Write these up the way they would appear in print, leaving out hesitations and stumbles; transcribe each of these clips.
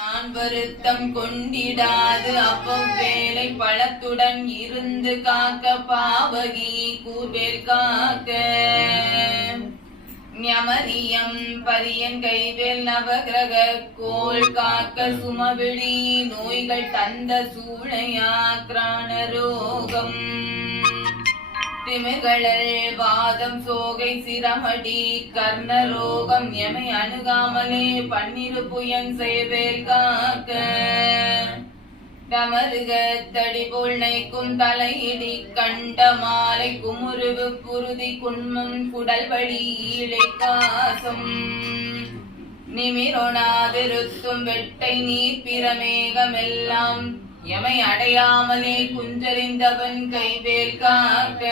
நான் வருத்தம் கொண்டிடாது அவ்வவேளை பழத்துடன் இருந்து காக்க பாவகி கூர்வேல் காக்க ஞமரியம் பரியன் கைவேல் நவகிரக கோள் காக்க சுமவிழி நோய்கள் தந்த சூழையாக்ரான ரோகம் திமிர்களல் வாதம் சோகை சிரமடி கர்ணரோகம் எமை அணுகாமலே பன்னிரு புயன் செய்வேல் காக்க தமருக தடி போல் நைக்கும் தலையிடி கண்ட மாலை குமுருவு புருதி குன்மம் குடல் வழி ஈழை காசம் நிமிரொணாதிருத்தும் வெட்டை நீர் பிரமேகமெல்லாம் எமை அடையாமலே குஞ்சறிந்தவன் கைவேல் காக்க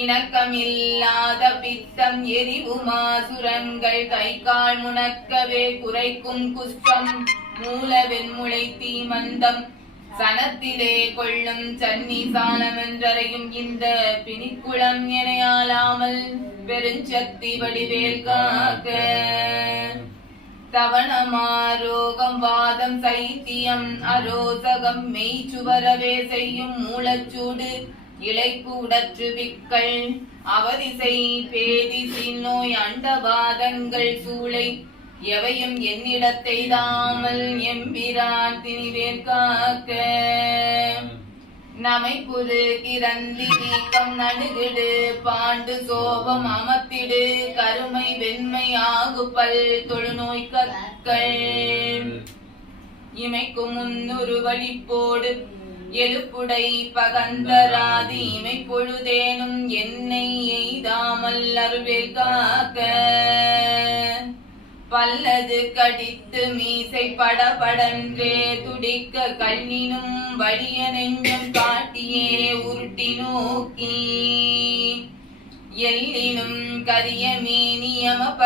இணக்கமில்லாத பித்தம் எரிவுமாசுரங்கள் கை கால் முணக்கவே குறைக்கும் குஷ்டம் மூல வெண்முளை தீமந்தம் சனத்திலே கொள்ளும் சன்னி சாணமென்றறையும் இந்த பிணிக்குளம் எனையாளாமல் பெருஞ்சக்தி வடிவேல் காக்க தவணமாரோகம் வாதம் சைத்தியம் அரோசகம் மெய்ச்சுவரவே செய்யும் மூலச்சூடு இளைப்பு உடற்று விக்கள் அவதிசை பேதி நோய் அண்டவாதங்கள் சூளை எவையும் என்னிடத்தை தாமல் எம்பிரான் திணிவேல் காக்க நமைப்புரு கிரந்தி வீக்கம் நடுகிடு பாண்டு சோபம் அமத்திடு கருமை வெண்மை ஆகுபல் தொழுநோய் கற்கள் இமைக்கும் முன்னுரு வழிப்போடு எழுப்புடை பகந்தராதி இமை பொழுதேனும் என்னை எய்தாமல் அருள்வேல் காக்க பல்லது கடித்து மீசை படபடன்றே துடிக்க கண்ணினும் வலிய நெஞ்சம் காட்டியே உருட்டி நோக்கி எல்லினும் கரிய மேனியம